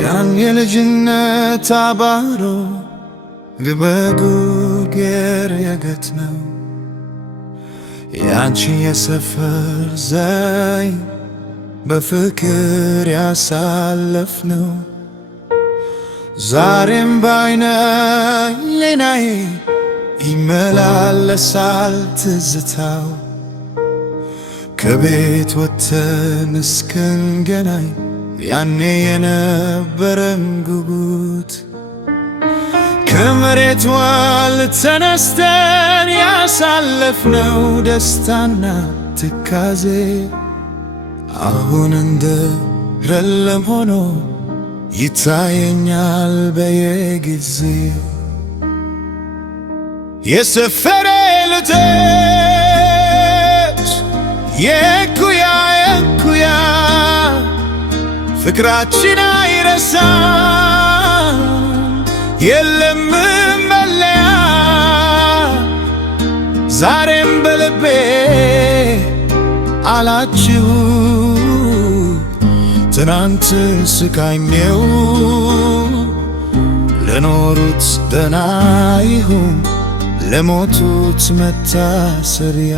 ያን የልጅነት አባሮ በጉርጌር የገትነው ያንቺ የሰፈር ዘይ በፍቅር ያሳለፍነው ዛሬም ባይነ ሌናዬ ይመላለሳል ትዝታው ከቤት ወጥተን እስክንገናኝ ያኔ የነበረን ጉጉት ከመሬት ተነስተን ያሳለፍነው ደስታና ትካዜ አሁን እንደ ረለም ሆኖ ይታየኛል በየጊዜው የሰፈሬ ልጆች የኩያ ፍቅራችን አይረሳም የለም መለያ ዛሬም በልቤ አላችሁ ትናንት ስቃኘው ለኖሩት ደና ይሁን ለሞቱት መታሰሪያ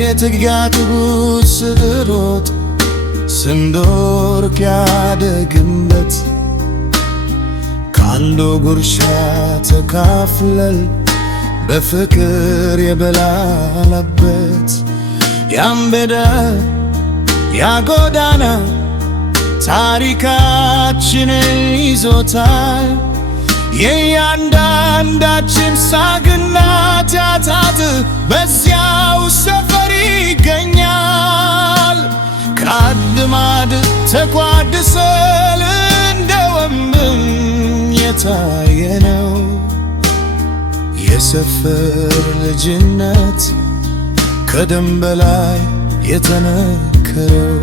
የትጋቱ ስሮጥ ስንዶርክ ያደግንበት ካንዱ ጉርሻ ተካፍለል በፍቅር የበላንበት ያምበደ ያጎዳና ታሪካችንን ይዞታል የእያንዳንዳችን ሳግና ቲያታት በዚያው ሰፈር ይገኛል ከአድማድ ተቋድሰል እንደ ወንድም የታየነው የሰፈር ልጅነት ከደም በላይ የተነከረው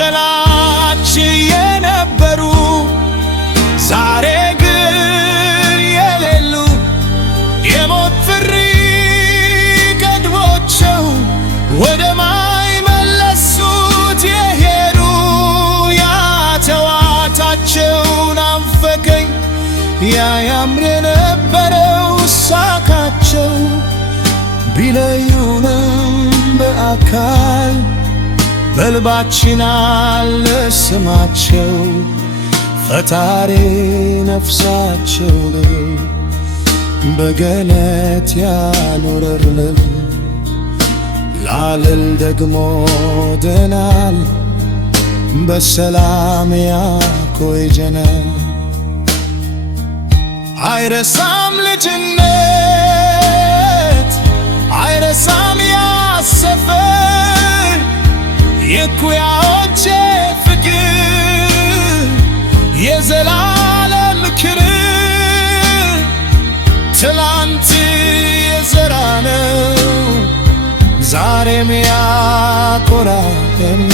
መሃከላችን የነበሩ ዛሬ ግን የሌሉ የሞት ፍሪ ገድቦቸው ወደ ማይመለሱት የሄዱ ያተዋታቸው ናፈቀኝ ያያምር የነበረው ሳቃቸው ቢለዩንም በአካል በልባችን አለ ስማቸው ፈጣሪ ነፍሳቸው በገነት ያኖረልን ላልል ደግሞ ደናል በሰላም ያቆየን አይረሳም ልጅነት አይረሳም ያሰፈር የኩያዎቼ ፍቅር የዘላለም ክብር ትላንት የዘራነው ዛሬም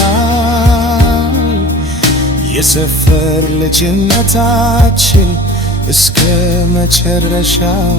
ያኮራናል የሰፈር ልጅነታችን እስከ መጨረሻው